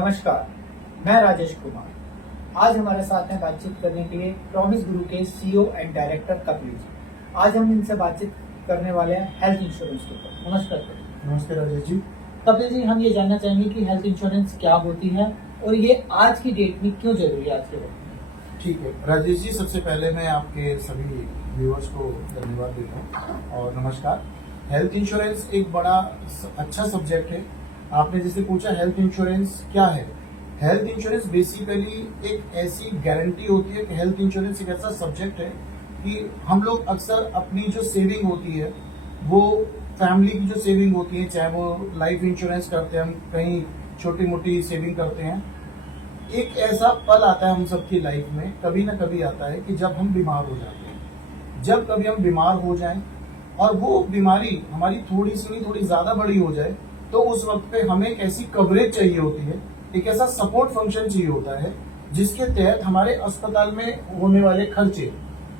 नमस्कार, मैं राजेश कुमार। आज हमारे साथ हैं बातचीत करने के लिए प्रॉमिस गुरु के CEO and director Kapil ji. आज हम इनसे बातचीत करने वाले हैं हेल्थ इंश्योरेंस के ऊपर। नमस्कार कपिल। नमस्ते राजेश जी। कपिल जी, हम ये जानना चाहेंगे कि हेल्थ इंश्योरेंस क्या होती है और ये आज की डेट में क्यों जरूरी है, आज के वक्त में। ठीक है राजेश जी, सबसे पहले मैं आपके सभी व्यूअर्स को धन्यवाद देता हूँ और नमस्कार। हेल्थ इंश्योरेंस एक बड़ा अच्छा सब्जेक्ट है। आपने जैसे पूछा हेल्थ इंश्योरेंस क्या है। हेल्थ इंश्योरेंस बेसिकली एक ऐसी गारंटी होती है कि हेल्थ इंश्योरेंस एक ऐसा सब्जेक्ट है कि हम लोग अक्सर अपनी जो सेविंग होती है, वो फैमिली की जो सेविंग होती है, चाहे वो लाइफ इंश्योरेंस करते हैं, हम कहीं छोटी मोटी सेविंग करते हैं, एक ऐसा पल आता है हम सबकी लाइफ में, कभी ना कभी आता है कि जब हम बीमार हो जाते हैं। जब कभी हम बीमार हो जाएं और वो बीमारी हमारी थोड़ी सी नहीं थोड़ी ज्यादा बड़ी हो जाए, तो उस वक्त पे हमें एक ऐसी कवरेज चाहिए होती है, एक ऐसा सपोर्ट फंक्शन चाहिए होता है जिसके तहत हमारे अस्पताल में होने वाले खर्चे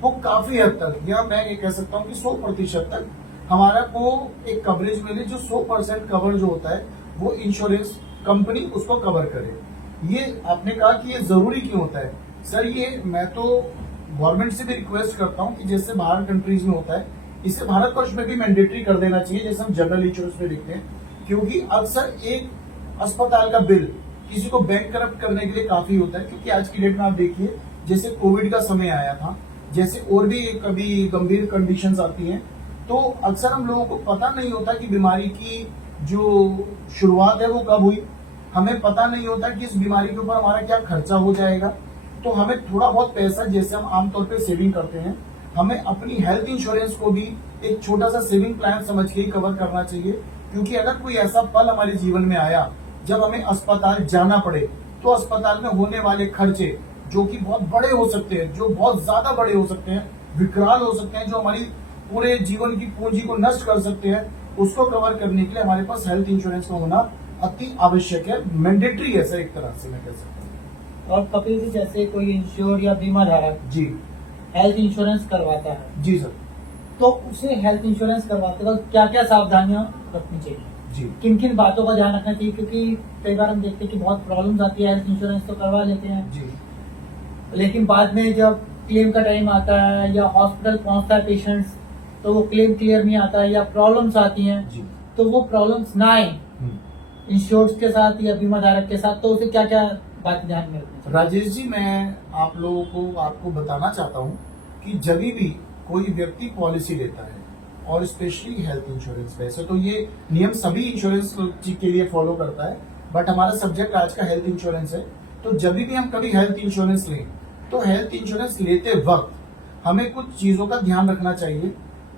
वो काफी हद तक, या मैं ये कह सकता हूँ कि 100% तक हमारा को एक कवरेज मिले, जो 100% कवर जो होता है वो इंश्योरेंस कंपनी उसको कवर करे। ये आपने कहा कि ये जरूरी क्यों होता है। सर, ये मैं तो गवर्नमेंट से भी रिक्वेस्ट करता हूँ कि जैसे बाहर कंट्रीज में होता है, इसे भारतवर्ष में भी मैंडेटरी कर देना चाहिए, जैसे हम जनरल इंश्योरेंस में देखते हैं। क्योंकि अक्सर एक अस्पताल का बिल किसी को बैंक करप्ट करने के लिए काफी होता है। क्योंकि आज की डेट में आप देखिए, जैसे कोविड का समय आया था, जैसे और भी कभी गंभीर कंडीशंस आती हैं, तो अक्सर हम लोगों को पता नहीं होता कि बीमारी की जो शुरुआत है वो कब हुई। हमें पता नहीं होता कि इस बीमारी के ऊपर हमारा क्या खर्चा हो जाएगा। तो हमें थोड़ा बहुत पैसा, जैसे हम आमतौर पे सेविंग करते हैं, हमें अपनी हेल्थ इंश्योरेंस को भी एक छोटा सा सेविंग प्लान समझ के ही कवर करना चाहिए। क्योंकि अगर कोई ऐसा पल हमारे जीवन में आया जब हमें अस्पताल जाना पड़े, तो अस्पताल में होने वाले खर्चे जो कि बहुत बड़े हो सकते हैं, जो बहुत ज्यादा बड़े हो सकते हैं, विकराल हो सकते हैं, जो हमारी पूरे जीवन की पूंजी को नष्ट कर सकते हैं, उसको कवर करने के लिए हमारे पास हेल्थ इंश्योरेंस का होना अति आवश्यक है, मैंडेटरी है सर, एक तरह से मैं कह सकता हूँ। और कपिल जी, जैसे कोई इंश्योर या बीमा धारक जी हेल्थ इंश्योरेंस करवाता है, जी सर, तो उसे हेल्थ इंश्योरेंस करवाते वक्त क्या क्या सावधानियां रखनी चाहिए, जी किन किन बातों का ध्यान रखना चाहिए। क्योंकि कई बार हम देखते हैं कि बहुत प्रॉब्लम्स आती है, हेल्थ इंश्योरेंस तो करवा लेते हैं, जी लेकिन बाद में जब क्लेम का टाइम आता है या हॉस्पिटल पहुंचता है पेशेंट्स, तो वो क्लेम क्लियर नहीं आता है या प्रॉब्लम्स आती हैं, जी तो वो प्रॉब्लम्स ना आए इंश्योर्स के साथ या बीमा धारक के साथ, तो उसे क्या क्या बात ध्यान में रखनी चाहिए। राजेश जी, मैं आप लोगों को आपको बताना चाहता हूँ कि जब भी कोई व्यक्ति पॉलिसी लेता है, और स्पेशली हेल्थ इंश्योरेंस, वैसे तो ये नियम सभी इंश्योरेंस के लिए फॉलो करता है, बट हमारा सब्जेक्ट आज का हेल्थ इंश्योरेंस है। तो जब भी हम कभी हेल्थ इंश्योरेंस लें, तो हेल्थ इंश्योरेंस लेते वक्त हमें कुछ चीजों का ध्यान रखना चाहिए।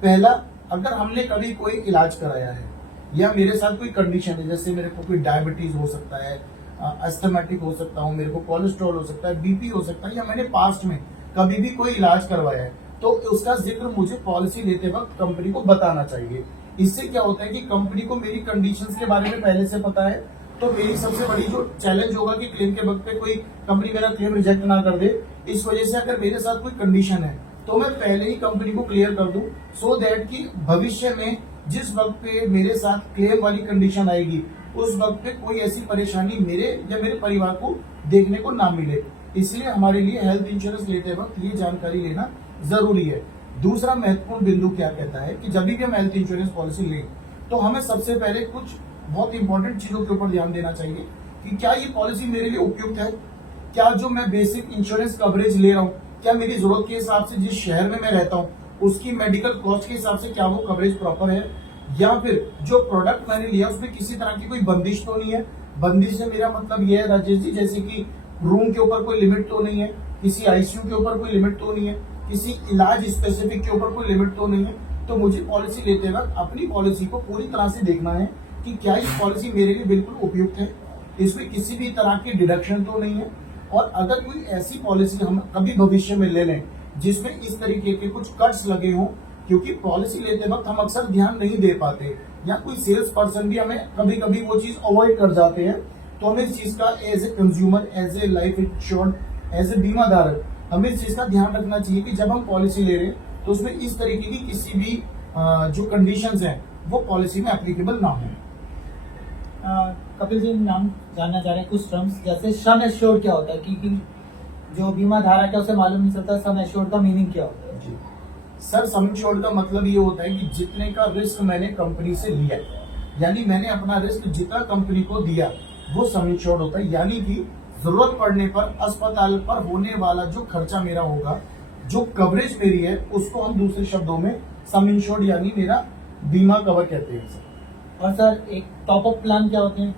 पहला, अगर हमने कभी कोई इलाज कराया है या मेरे साथ कोई कंडीशन है, जैसे मेरे को कोई डायबिटीज हो सकता है, अस्थमेटिक हो सकता हूँ, मेरे को कोलेस्ट्रॉल हो सकता है, बीपी हो सकता है, या मैंने पास्ट में कभी भी कोई इलाज करवाया है, तो उसका जिक्र मुझे पॉलिसी लेते वक्त कंपनी को बताना चाहिए। इससे क्या होता है कि कंपनी को मेरी कंडीशंस के बारे में पहले से पता है, तो मेरी सबसे बड़ी जो चैलेंज होगा कि क्लेम के वक्त पे कोई कंपनी मेरा क्लेम रिजेक्ट ना कर दे। इस वजह से अगर मेरे साथ कोई कंडीशन है, तो मैं पहले ही कंपनी को क्लियर कर दूं, सो दैट कि भविष्य में जिस वक्त पे मेरे साथ क्लेम वाली कंडीशन आएगी, उस वक्त पे कोई ऐसी परेशानी मेरे या मेरे परिवार को देखने को ना मिले। इसलिए हमारे लिए हेल्थ इंश्योरेंस लेते वक्त ये जानकारी लेना जरूरी है। दूसरा महत्वपूर्ण बिंदु क्या कहता है कि जब भी हम हेल्थ इंश्योरेंस पॉलिसी लें, तो हमें सबसे पहले कुछ बहुत इंपॉर्टेंट चीजों के ऊपर ध्यान देना चाहिए कि क्या ये पॉलिसी मेरे लिए उपयुक्त है, क्या जो मैं बेसिक इंश्योरेंस कवरेज ले रहा हूँ, क्या मेरी जरूरत के हिसाब से, जिस शहर में मैं रहता हूँ उसकी मेडिकल कॉस्ट के हिसाब से क्या वो कवरेज प्रॉपर है, या फिर जो प्रोडक्ट मैंने लिया उसमें किसी तरह की कोई बंदिश तो नहीं है। बंदिश से मेरा मतलब यह है राजेश जी, जैसे कि रूम के ऊपर कोई लिमिट तो नहीं है, किसी आईसीयू के ऊपर कोई लिमिट तो नहीं है, किसी इलाज स्पेसिफिक के ऊपर कोई लिमिट तो नहीं है। तो मुझे पॉलिसी लेते वक्त अपनी पॉलिसी को पूरी तरह से देखना है कि क्या ये पॉलिसी मेरे लिए बिल्कुल उपयुक्त है, इसमें किसी भी तरह की डिडक्शन तो नहीं है। और अगर कोई ऐसी पॉलिसी हम कभी भविष्य में ले लें जिसमें इस तरीके के कुछ कट्स लगे हों, क्योंकि पॉलिसी लेते वक्त हम अक्सर ध्यान नहीं दे पाते, या कोई सेल्स पर्सन भी हमें कभी कभी वो चीज अवॉइड कर जाते हैं, तो हमें इस चीज का as a consumer, as a life insured, as a बीमा धारक हमें इस चीज का ध्यान रखना चाहिए कि जब हम पॉलिसी ले रहे हैं तो उसमें इस तरीके की किसी भी जो कंडीशंस हैं वो पॉलिसी में एप्लीकेबल ना हो। कपिल जी, नाम जानना चाह रहे हैं कुछ टर्म्स, जैसे सम एश्योर्ड क्या होता है, कि जो बीमा धारक है उसे मालूम नहीं चलता सम एश्योर्ड का मीनिंग क्या होता है। जी सर, सम इंश्योर्ड का मतलब ये होता है कि जितने का रिस्क मैंने कंपनी से लिया, यानी मैंने अपना रिस्क जितना कंपनी को दिया वो सम इंश्योर्ड होता है। यानी कि जरूरत पड़ने पर अस्पताल पर होने वाला जो खर्चा मेरा होगा, जो कवरेज मेरी है, उसको हम दूसरे शब्दों में सम इंश्योर्ड यानी मेरा बीमा कवर कहते हैं सर। और सर एक टॉप अप प्लान क्या होते हैं।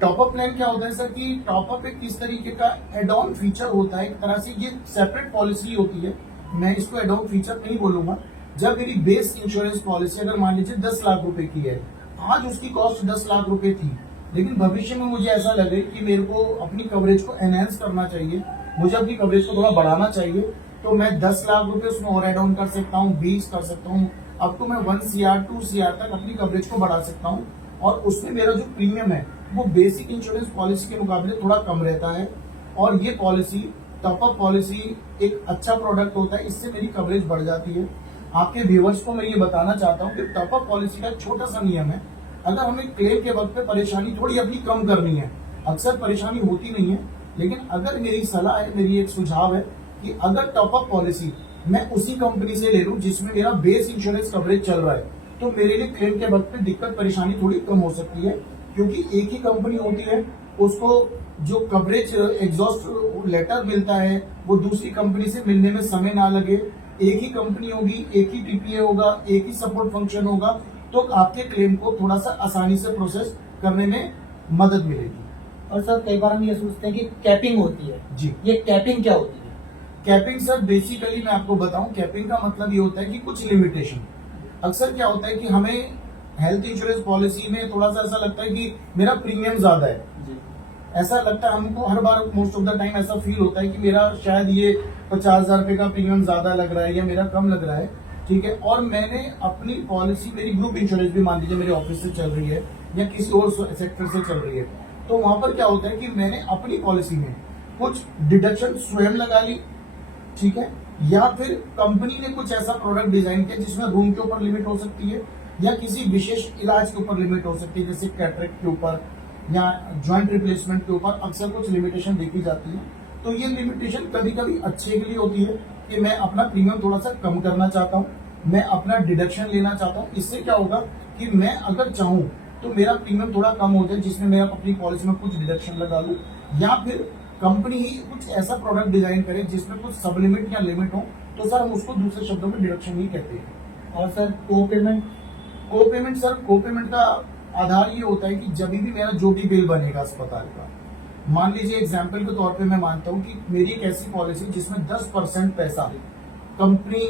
टॉप अप प्लान क्या होता है सर कि टॉप अप एक इस तरीके का एड ऑन फीचर होता है, एक तरह से ये सेपरेट पॉलिसी होती है, मैं इसको एड ऑन फीचर नहीं बोलूंगा। जब मेरी बेस इंश्योरेंस पॉलिसी अगर मान लीजिए 10 लाख रुपए की है, आज उसकी कॉस्ट 10 लाख रुपए थी, लेकिन भविष्य में मुझे ऐसा लगे कि मेरे को अपनी कवरेज को एनहेंस करना चाहिए, मुझे अपनी कवरेज को थोड़ा बढ़ाना चाहिए, तो मैं 10 लाख रुपए उसमें और एड ऑन कर सकता हूँ, 20 कर सकता हूँ, अब तो मैं 1 CR 2 CR तक अपनी कवरेज को बढ़ा सकता हूँ। और उसमें मेरा जो प्रीमियम है वो बेसिक इंश्योरेंस पॉलिसी के मुकाबले थोड़ा कम रहता है। और ये पॉलिसी, टॉप अप पॉलिसी, एक अच्छा प्रोडक्ट होता है, इससे मेरी कवरेज बढ़ जाती है। आपके व्यूअर्स को मैं ये बताना चाहता हूँ कि टॉप अप पॉलिसी का एक छोटा सा नियम है, अगर हमें क्लेम के वक्त पे परेशानी थोड़ी अपनी कम करनी है, अक्सर परेशानी होती नहीं है, लेकिन अगर मेरी सलाह है, मेरी एक सुझाव है कि अगर टॉप अप पॉलिसी मैं उसी कंपनी से ले लूं जिसमें मेरा बेस इंश्योरेंस कवरेज चल रहा है, तो मेरे लिए क्लेम के वक्त पे दिक्कत परेशानी थोड़ी कम हो सकती है, क्योंकि एक ही कंपनी होती है, उसको जो कवरेज एग्जॉस्ट लेटर मिलता है वो दूसरी कंपनी से मिलने में समय ना लगे, एक ही कंपनी होगी, एक ही TPA होगा, एक ही सपोर्ट फंक्शन होगा, तो आपके क्लेम को थोड़ा सा आसानी से प्रोसेस करने में मदद मिलेगी। और सर कई बार हम ये सोचते हैं कि कैपिंग होती है जी, ये कैपिंग क्या होती है। कैपिंग सर बेसिकली मैं आपको बताऊं, कैपिंग का मतलब ये होता है कि कुछ लिमिटेशन। अक्सर क्या होता है कि हमें हेल्थ इंश्योरेंस पॉलिसी में थोड़ा सा ऐसा लगता है कि मेरा प्रीमियम ज्यादा है, जी। ऐसा लगता है हमको हर बार, मोस्ट ऑफ द टाइम ऐसा फील होता है कि मेरा शायद ये 50,000 रुपए का प्रीमियम ज्यादा लग रहा है या मेरा कम लग रहा है, ठीक है। और मैंने अपनी पॉलिसी, मेरी ग्रुप इंश्योरेंस भी मान लीजिए मेरे ऑफिस से चल रही है या किसी और सेक्टर से चल रही है, तो वहां पर क्या होता है कि मैंने अपनी पॉलिसी में कुछ डिडक्शन स्वयं लगा ली, ठीक है, या फिर कंपनी ने कुछ ऐसा प्रोडक्ट डिजाइन किया जिसमें रूम के ऊपर लिमिट हो सकती है या किसी विशेष इलाज के ऊपर लिमिट हो सकती है, जैसे कैटरेक्ट के ऊपर या जॉइंट रिप्लेसमेंट के ऊपर अक्सर कुछ लिमिटेशन देखी जाती है। तो ये लिमिटेशन कभी कभी अच्छे के लिए होती है कि मैं अपना प्रीमियम थोड़ा सा कम करना चाहता हूँ, मैं अपना डिडक्शन लेना चाहता हूँ। इससे क्या होगा कि मैं अगर चाहूँ तो मेरा प्रीमियम थोड़ा कम हो जाए, जिसमें मैं अपनी पॉलिसी में कुछ डिडक्शन लगा लूँ, या फिर कंपनी ही कुछ ऐसा प्रोडक्ट डिजाइन करे जिसमें कुछ सब लिमिट या लिमिट हो, तो सर हम उसको दूसरे शब्दों में डिडक्शन ही कहते हैं। और सर को पेमेंट सर को पेमेंट का आधार ये होता है कि जब भी मेरा जो भी बिल बनेगा अस्पताल का, मान लीजिए एग्जाम्पल के तौर पे मैं मानता हूँ कि मेरी एक ऐसी पॉलिसी जिसमें 10% पैसा कंपनी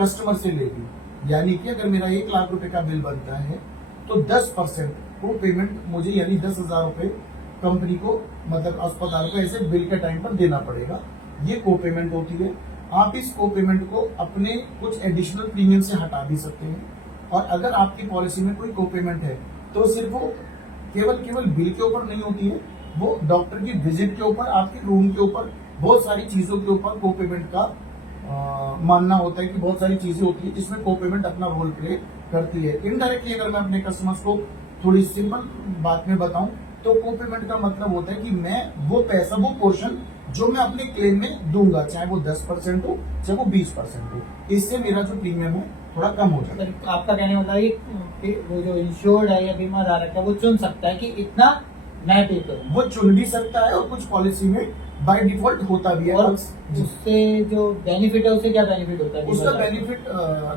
कस्टमर से लेगी, यानी कि अगर मेरा 1 लाख रुपए का बिल बनता है तो 10% को पेमेंट मुझे, यानी 10,000 रुपए कंपनी को, मतलब अस्पताल को ऐसे बिल के टाइम पर देना पड़ेगा। ये को पेमेंट होती है। आप इस को पेमेंट को अपने कुछ एडिशनल प्रीमियम से हटा भी सकते हैं, और अगर आपकी पॉलिसी में कोई को पेमेंट है तो सिर्फ वो केवल बिल के ऊपर नहीं होती है, वो डॉक्टर की विजिट के ऊपर, आपके रूम के ऊपर, बहुत सारी चीजों के ऊपर को पेमेंट का मानना होता है कि बहुत सारी चीजें होती है जिसमें को पेमेंट अपना रोल प्ले करती है। इनडायरेक्टली अगर मैं अपने कस्टमर्स को थोड़ी सिंपल बात में बताऊं तो को पेमेंट का मतलब होता है कि मैं वो पैसा, वो पोर्शन जो मैं अपने क्लेम में दूंगा, चाहे वो 10% हो चाहे वो 20% हो, इससे मेरा जो प्रीमियम है थोड़ा कम हो जाता है। सर आपका कहने मतलब है कि वो जो इंश्योर्ड है या बीमा धारक है वो चुन सकता है कि इतना मैं पे करूँ, वो चुन भी सकता है और कुछ पॉलिसी में बाय डिफॉल्ट होता भी है। और उससे जो बेनिफिट है उससे क्या बेनिफिट होता है। उसका बेनिफिट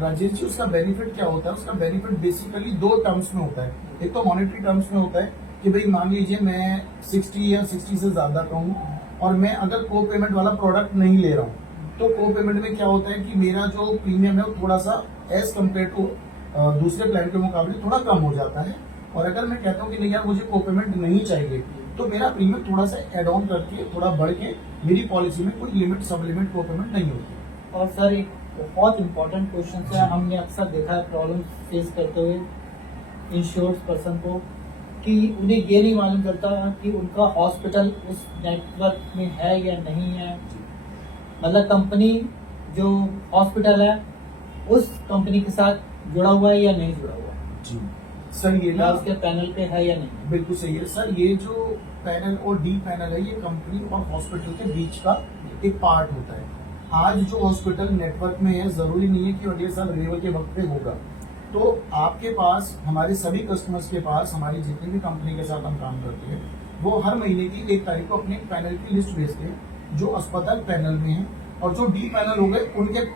राजेश जी, उसका बेनिफिट क्या होता है? उसका बेनिफिट बेसिकली 2 टर्म्स में होता है। एक तो मॉनेटरी टर्म्स में होता है कि भाई मान लीजिए मैं 60 या 60 से ज्यादा का हूँ और मैं अगर को पेमेंट वाला प्रोडक्ट नहीं ले रहा हूँ, तो को पेमेंट में क्या होता है कि मेरा जो प्रीमियम है वो थोड़ा सा एज कम्पेयर टू दूसरे प्लान के मुकाबले थोड़ा कम हो जाता है। और अगर मैं कहता हूँ कि नहीं यार मुझे को पेमेंट नहीं चाहिए, तो मेरा प्रीमियम थोड़ा सा एड ऑन करके, थोड़ा बढ़ के, मेरी पॉलिसी में कोई लिमिट सब लिमिट को पेमेंट नहीं होती। और सर एक बहुत इंपॉर्टेंट क्वेश्चन है, हमने अक्सर देखा है प्रॉब्लम फेस करते हुए इंश्योर्ड पर्सन को, कि उन्हें ये नहीं मालूम चलता कि उनका हॉस्पिटल उस नेटवर्क में है या नहीं है, मतलब कंपनी जो हॉस्पिटल है उस कंपनी के साथ जुड़ा हुआ है या नहीं जुड़ा हुआ है। जी सर ये या ना उसके पैनल पे है या नहीं? बिल्कुल सही है सर, ये जो पैनल और डी पैनल है ये कंपनी और हॉस्पिटल के बीच का एक पार्ट होता है। आज जो हॉस्पिटल नेटवर्क में है जरूरी नहीं है कि अगले साल रिन्यूअल के वक्त पे होगा। तो आपके पास, हमारे सभी कस्टमर्स के पास, हमारी जितनी भी कंपनी के साथ हम काम करते हैं वो हर महीने की 1 तारीख को अपने पैनल की लिस्ट भेजते हैं जो अस्पताल पैनल में है, और जो डी पैनल हो गए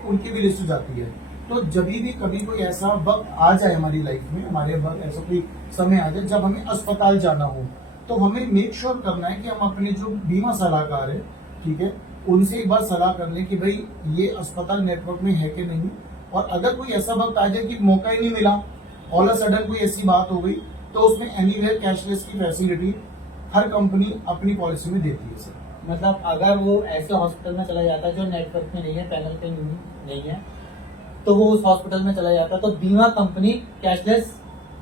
उनकी भी लिस्ट जाती है। तो जब भी कभी कोई ऐसा वक्त आ जाए हमारी लाइफ में, हमारे वक्त ऐसा कोई समय आ जाए जब हमें अस्पताल जाना हो, तो हमें मेक श्योर करना है कि हम अपने जो बीमा सलाहकार है, ठीक है, उनसे एक बार सलाह कर लें कि भाई ये अस्पताल नेटवर्क में है कि नहीं। और अगर कोई ऐसा वक्त आ जाए कि मौका ही नहीं मिला, ऑल अ सडन कोई ऐसी बात हो गई, तो उसमें एनीवेयर कैशलेस की फैसिलिटी हर कंपनी अपनी पॉलिसी में देती है सर। मतलब अगर वो ऐसे हॉस्पिटल में चला जाता है जो नेटवर्क में नहीं है, पैनल पे नहीं है, तो वो उस हॉस्पिटल में चला जाता है, तो बीमा कंपनी कैशलेस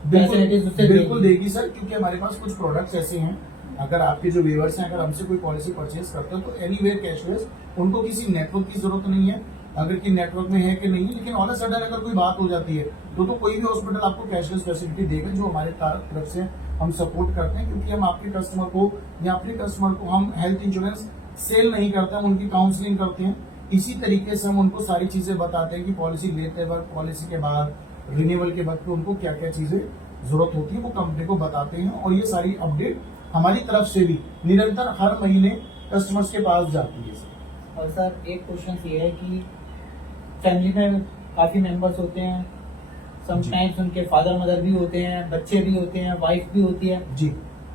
फैसिलिटीज उससे बिल्कुल देगी सर, क्योंकि हमारे पास कुछ प्रोडक्ट्स ऐसे हैं, अगर आपके जो व्यूअर्स हैं अगर हमसे कोई पॉलिसी परचेज करते हो तो एनीवेयर कैशलेस, उनको किसी नेटवर्क की जरूरत नहीं है, अगर कि नेटवर्क में है कि नहीं। लेकिन ऑल सडन अगर कोई बात हो जाती है तो कोई भी हॉस्पिटल आपको कैशलेस फैसिलिटी देगा, जो हमारे तरफ से हम सपोर्ट करते हैं, क्योंकि हम आपके कस्टमर को या अपने कस्टमर को हम हेल्थ इंश्योरेंस सेल नहीं करते हैं, उनकी काउंसलिंग करते हैं। इसी तरीके से हम उनको सारी चीजें बताते हैं कि पॉलिसी लेते वक्त, पॉलिसी के बाद, रिन्यूअल के वक्त उनको क्या क्या चीजें जरूरत होती है वो कंपनी को बताते हैं, और ये सारी अपडेट हमारी तरफ से भी निरंतर हर महीने कस्टमर्स के पास जाती है। और सर एक क्वेश्चन ये है कि फैमिली में काफी मेंबर्स होते हैं, समटाइम्स उनके फादर मदर भी होते हैं, बच्चे भी होते हैं, वाइफ भी होती है जी।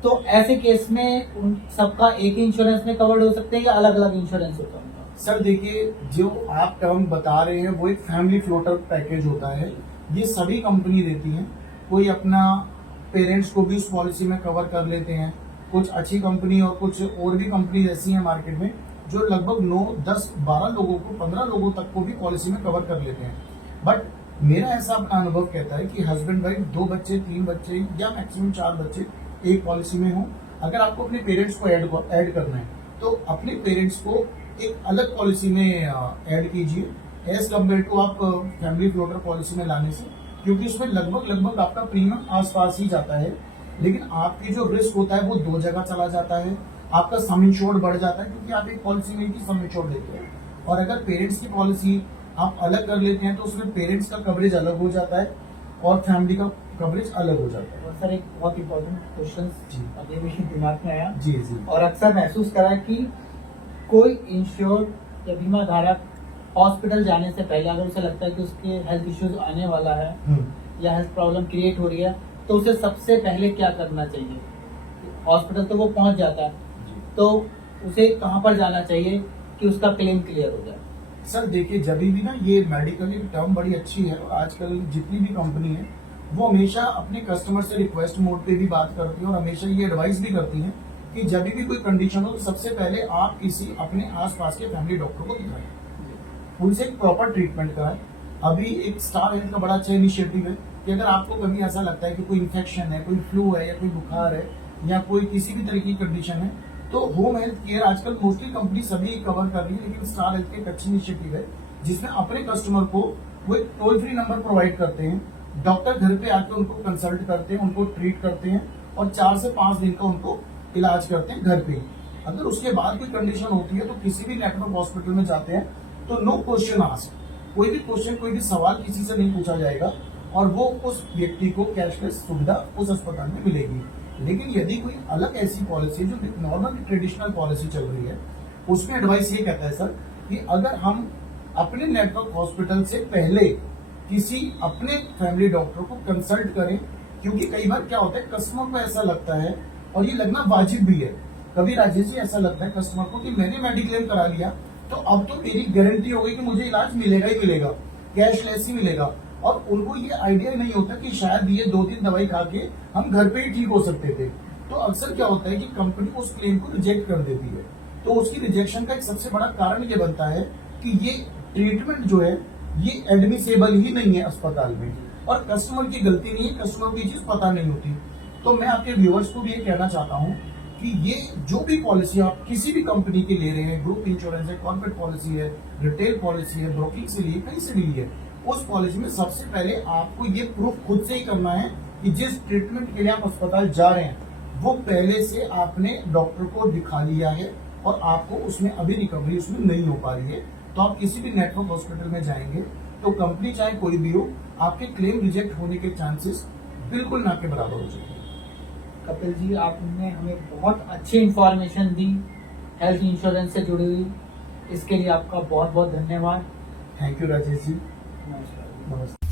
तो ऐसे केस में उन सबका एक ही इंश्योरेंस में कवर्ड हो सकते हैं या अलग अलग इंश्योरेंस होता है उनका? सर देखिए, जो आप टर्म बता रहे हैं वो एक फैमिली फ्लोटर पैकेज होता है, ये सभी कंपनी देती है। कोई अपना पेरेंट्स को भी उस पॉलिसी में कवर कर लेते हैं, कुछ अच्छी कंपनी और कुछ और भी कंपनी ऐसी हैं मार्केट में जो लगभग 9, 10, 12 लोगों को, 15 लोगों तक को भी पॉलिसी में कवर कर लेते हैं। बट मेरा ऐसा अपना अनुभव कहता है कि हस्बैंड वाइफ, 2 बच्चे, 3 बच्चे या मैक्सिमम 4 बच्चे एक पॉलिसी में हो, अगर आपको अपने पेरेंट्स को ऐड करना है तो अपने पेरेंट्स को एक अलग पॉलिसी में ऐड कीजिए एज कम्पेयर टू आप फैमिली फ्लोटर पॉलिसी में लाने से, क्योंकि उसमें लगभग आपका प्रीमियम आसपास ही जाता है, लेकिन आपकी जो रिस्क होता है वो 2 जगह चला जाता है, आपका सम इंश्योर्ड बढ़ जाता है, क्योंकि आप एक पॉलिसी में ही सम इंश्योर्ड लेते हैं। और अगर पेरेंट्स की पॉलिसी आप अलग कर लेते हैं तो उसमें पेरेंट्स का कवरेज अलग हो जाता है और फैमिली का कवरेज अलग हो जाता है। और सर एक बहुत इंपॉर्टेंट क्वेश्चन जी। अभी भी दिमाग में आया जी जी। और अक्सर महसूस करा कि कोई इंश्योर्ड या बीमा धारक हॉस्पिटल जाने से पहले अगर उसे लगता है कि उसके हेल्थ इश्यूज आने वाला है या हेल्थ प्रॉब्लम क्रिएट हो रही है, तो उसे सबसे पहले क्या करना चाहिए? हॉस्पिटल तो वो पहुंच जाता है, तो उसे कहाँ पर जाना चाहिए कि उसका क्लेम क्लियर हो जाए? सर देखिए, जब भी ना ये मेडिकली टर्म बड़ी अच्छी है, और आजकल जितनी भी कंपनी है वो हमेशा अपने कस्टमर से रिक्वेस्ट मोड पे भी बात करती है और हमेशा ये एडवाइस भी करती है कि जब भी कोई कंडीशन हो तो सबसे पहले आप किसी अपने आसपास के फैमिली डॉक्टर को दिखाएं, उनसे एक प्रॉपर ट्रीटमेंट कराएं। अभी एक स्टार हेल्थ का बड़ा अच्छा इनिशिएटिव है कि अगर आपको कभी ऐसा लगता है कि कोई इन्फेक्शन है, कोई फ्लू है या कोई बुखार है या कोई किसी भी तरह की कंडीशन है, तो होम हेल्थ केयर आजकल मोस्टली कंपनी सभी कवर कर रही है, लेकिन स्टार हेल्थ एक अच्छी इनिशिएटिव है जिसमें अपने कस्टमर को वो एक टोल फ्री नंबर प्रोवाइड करते हैं, डॉक्टर घर पे आके उनको कंसल्ट करते हैं, उनको ट्रीट करते हैं और 4 से 5 दिन का उनको इलाज करते हैं घर पे ही। अगर उसके बाद कोई कंडीशन होती है तो किसी भी नेटवर्क हॉस्पिटल में जाते हैं तो नो क्वेश्चन आस्क, कोई भी क्वेश्चन, कोई भी सवाल किसी से नहीं पूछा जाएगा और वो उस व्यक्ति को कैशलेस सुविधा उस अस्पताल में मिलेगी। लेकिन यदि कोई अलग ऐसी पॉलिसी जो नॉर्मल ट्रेडिशनल पॉलिसी चल रही है, उसमें एडवाइस ये कहता है सर कि अगर हम अपने नेटवर्क हॉस्पिटल से पहले किसी अपने फैमिली डॉक्टर को कंसल्ट करें, क्योंकि कई बार क्या होता है कस्टमर को ऐसा लगता है और ये लगना वाजिब भी है, कभी राजेश जी ऐसा लगता है कस्टमर को कि मैंने मेडिक्लेम करा लिया तो अब तो मेरी गारंटी हो गई कि मुझे इलाज मिलेगा ही मिलेगा, कैशलेस ही मिलेगा, और उनको ये आइडिया नहीं होता कि शायद ये 2-3 दवाई खा के हम घर पे ही ठीक हो सकते थे। तो अक्सर क्या होता है कि कंपनी उस क्लेम को रिजेक्ट कर देती है, तो उसकी रिजेक्शन का एक सबसे बड़ा कारण ये बनता है कि ये ट्रीटमेंट जो है ये एडमिसेबल ही नहीं है अस्पताल में, और कस्टमर की गलती नहीं है, कस्टमर को ये चीज पता नहीं होती। तो मैं आपके व्यूअर्स को भी ये कहना चाहता हूँ कि ये जो भी पॉलिसी आप किसी भी कंपनी की ले रहे हैं, ग्रुप इंश्योरेंस है, कॉर्पोरेट पॉलिसी है, रिटेल पॉलिसी है, ब्रोकिंग से लिए, कहीं से भी लिए, उस पॉलिसी में सबसे पहले आपको ये प्रूफ खुद से ही करना है कि जिस ट्रीटमेंट के लिए आप अस्पताल जा रहे हैं वो पहले से आपने डॉक्टर को दिखा लिया है और आपको उसमें अभी रिकवरी उसमें नहीं हो पा रही है, तो आप किसी भी नेटवर्क हॉस्पिटल में जाएंगे तो कंपनी चाहे कोई भी हो, आपके क्लेम रिजेक्ट होने के चांसेस बिल्कुल ना के बराबर हो जाएंगे। कपिल जी, आपने हमें बहुत अच्छी इंफॉर्मेशन दी हेल्थ इंश्योरेंस से जुड़ी हुई, इसके लिए आपका बहुत बहुत धन्यवाद। Thank you Rajesh ji. नमस्कार। नमस्ते।